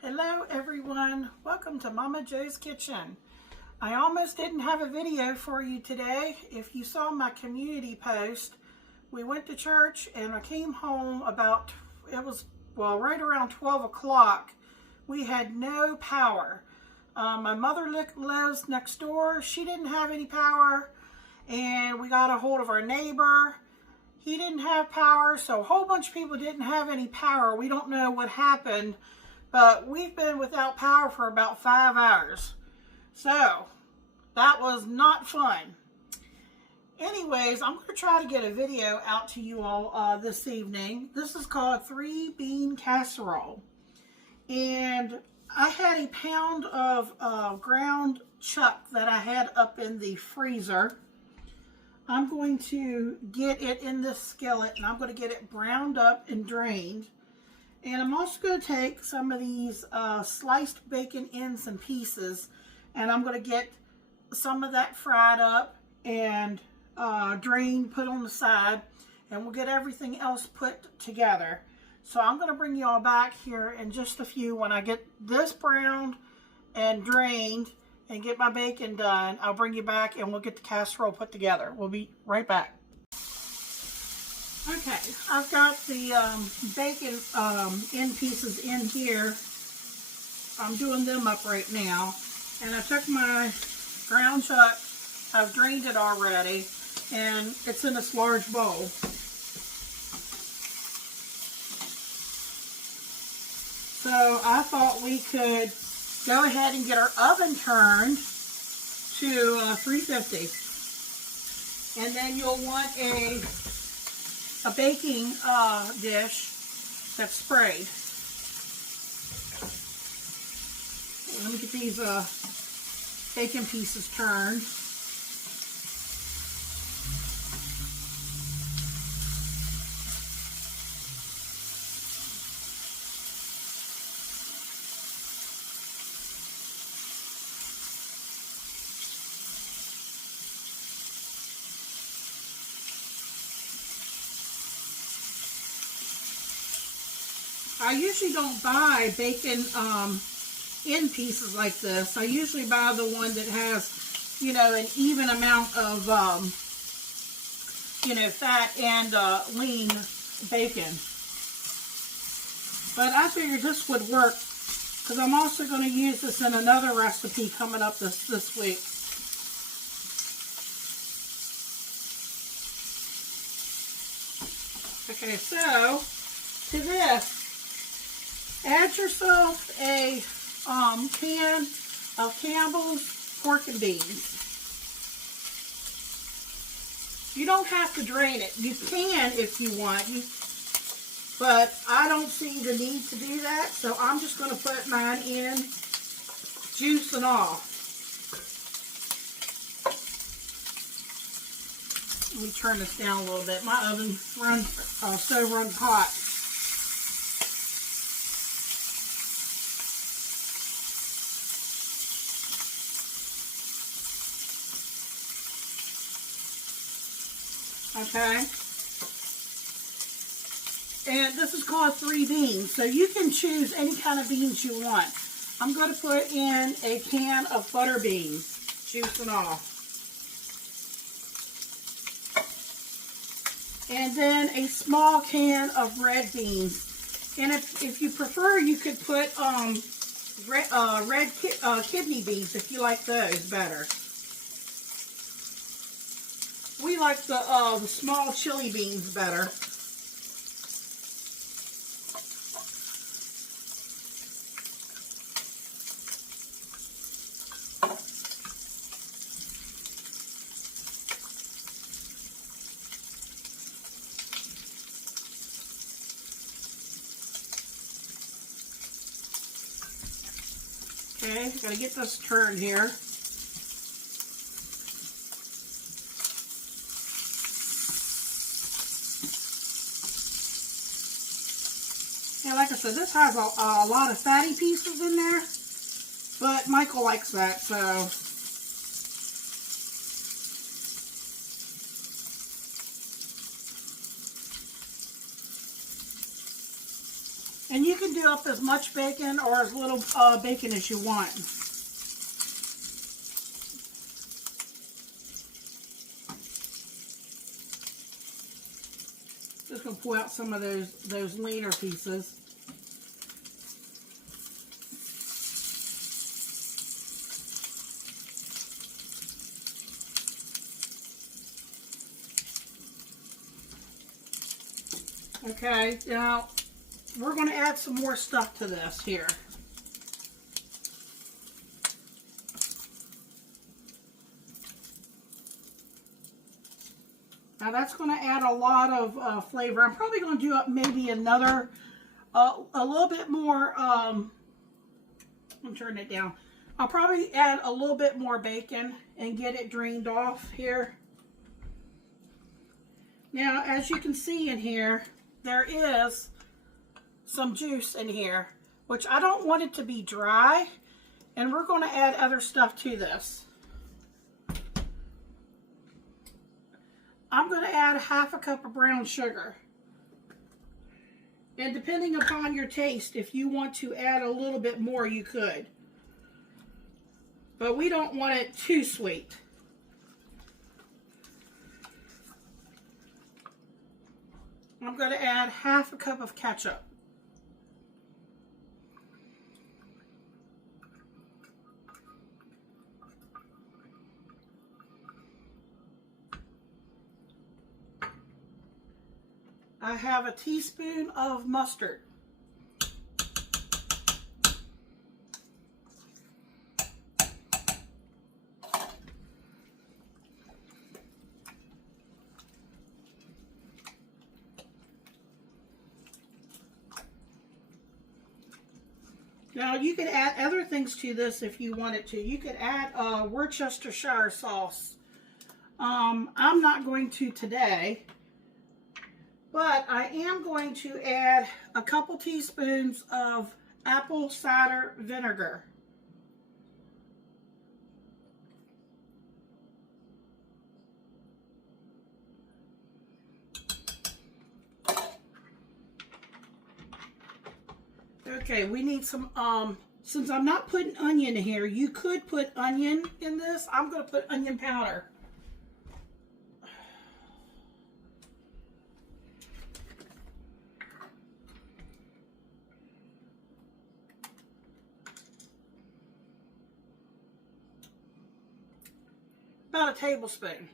Hello everyone, welcome to Momma Jo's Kitchen. I almost didn't have a video for you today. If you saw my community post, we went to church and I came home about, right around 12 o'clock. We had no power. My mother lives next door. She didn't have any power, and we got a hold of our neighbor. He didn't have power, so a whole bunch of people didn't have any power. We don't know what happened, but we've been without power for about 5 hours. So that was not fun. Anyways, I'm going to try to get a video out to you all this evening. This is called 3-bean casserole. And I had a pound of ground chuck that I had up in the freezer. I'm going to get it in this skillet and I'm going to get it browned up and drained. And I'm also going to take some of these sliced bacon ends and pieces, and I'm going to get some of that fried up and drained, put on the side, and we'll get everything else put together. So I'm going to bring you all back here in just a few. When I get this browned and drained and get my bacon done, I'll bring you back and we'll get the casserole put together. We'll be right back. Okay, I've got the bacon end pieces in here. I'm doing them up right now. And I took my ground chuck, I've drained it already, and it's in this large bowl. So I thought we could go ahead and get our oven turned to 350. And then you'll want a baking dish that's sprayed. Let me get these bacon pieces turned. I usually don't buy bacon end pieces like this. I usually buy the one that has, you know, an even amount of, fat and lean bacon. But I figured this would work because I'm also going to use this in another recipe coming up this week. Okay, so to this, add yourself a can of Campbell's pork and beans. You don't have to drain it. You can if you want, but I don't see the need to do that, so I'm just going to put mine in, juice and all. Let me turn this down a little bit. My oven runs hot. Okay, and this is called 3 beans, so you can choose any kind of beans you want. I'm going to put in a can of butter beans, juice and all, and then a small can of red beans. And if you prefer, you could put red kidney beans if you like those better. We like the small chili beans better. Okay, gotta get this turned here. Yeah, like I said, this has a lot of fatty pieces in there, but Michael likes that, so. And you can do up as much bacon or as little bacon as you want. Just going to pull out some of those leaner pieces. Okay, now we're going to add some more stuff to this here. Now that's going to add a lot of flavor. I'm probably going to do up maybe another, a little bit more, I'm turning it down. I'll probably add a little bit more bacon and get it drained off here. Now, as you can see in here, there is some juice in here, which I don't want it to be dry, and we're going to add other stuff to this. I'm going to add 1/2 cup of brown sugar. And depending upon your taste, if you want to add a little bit more, you could. But we don't want it too sweet. I'm going to add 1/2 cup of ketchup. I have a teaspoon of mustard. Now you could add other things to this if you wanted to. You could add Worcestershire sauce. I'm not going to today, but I am going to add a couple teaspoons of apple cider vinegar. Okay, we need some, since I'm not putting onion in here, you could put onion in this. I'm going to put onion powder. About a tablespoon.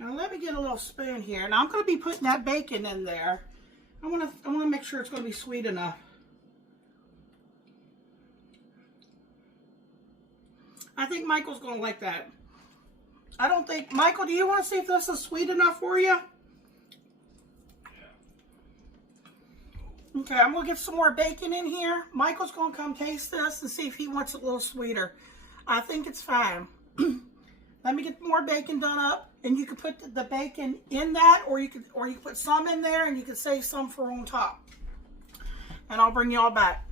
Now let me get a little spoon here. Now I'm going to be putting that bacon in there. I want to make sure it's going to be sweet enough. I think Michael's going to like that. I don't think, Michael, do you want to see if this is sweet enough for you? Okay, I'm going to get some more bacon in here. Michael's going to come taste this and see if he wants it a little sweeter. I think it's fine. Let me get more bacon done up, and you can put the bacon in that, or you could put some in there, and you can save some for on top. And I'll bring y'all back.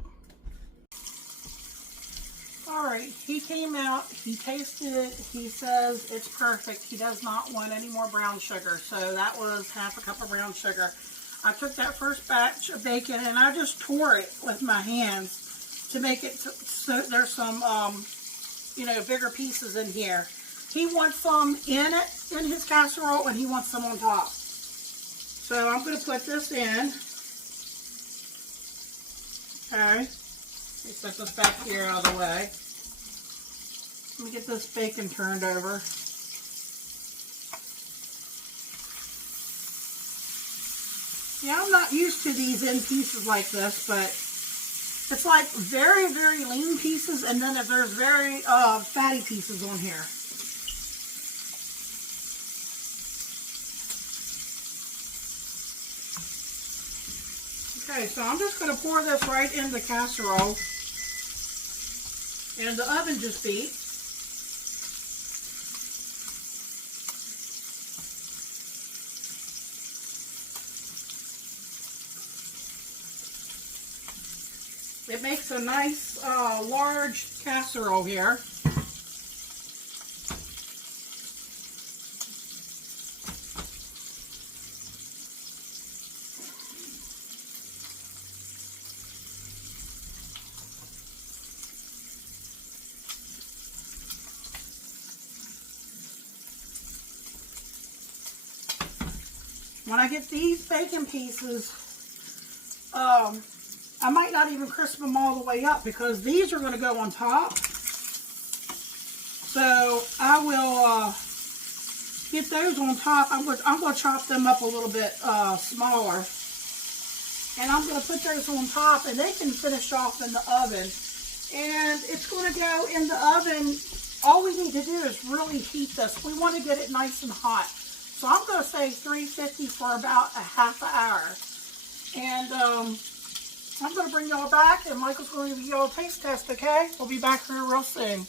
All right, he came out, he tasted it, he says it's perfect. He does not want any more brown sugar, so that was 1/2 cup of brown sugar. I took that first batch of bacon and I just tore it with my hands to make it so there's some, you know, bigger pieces in here. He wants some in his casserole, and he wants some on top. So I'm going to put this in. Okay. Let me set this back here out of the way. Let me get this bacon turned over. Yeah, I'm not used to these in pieces like this, but it's like very, very lean pieces, and then there's very fatty pieces on here. Okay, so I'm just going to pour this right in the casserole. And the oven just beat. It makes a nice large casserole here. When I get these bacon pieces, I might not even crisp them all the way up because these are going to go on top. So I will get those on top. I'm going to chop them up a little bit smaller. And I'm going to put those on top, and they can finish off in the oven. And it's going to go in the oven. All we need to do is really heat this. We want to get it nice and hot. So I'm going to say 350 for about a half an hour. And I'm going to bring y'all back, and Michael's going to give y'all a taste test, okay? We'll be back here real soon.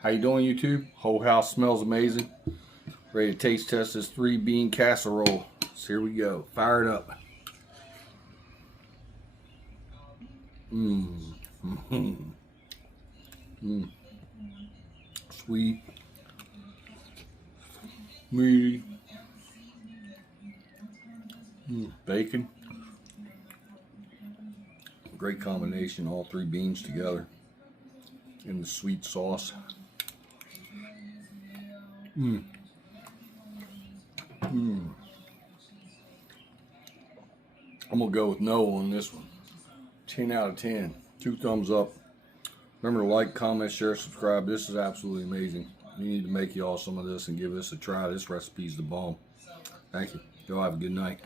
How you doing, YouTube? Whole house smells amazing. Ready to taste test this 3-bean casserole. So here we go. Fire it up. Sweet, meaty, bacon. Great combination, all 3 beans together in the sweet sauce. I'm gonna go with no on this one. 10 out of 10. 2 thumbs up. Remember to like, comment, share, subscribe. This is absolutely amazing. You need to make y'all some of this and give this a try. This recipe's the bomb. Thank you. Y'all have a good night.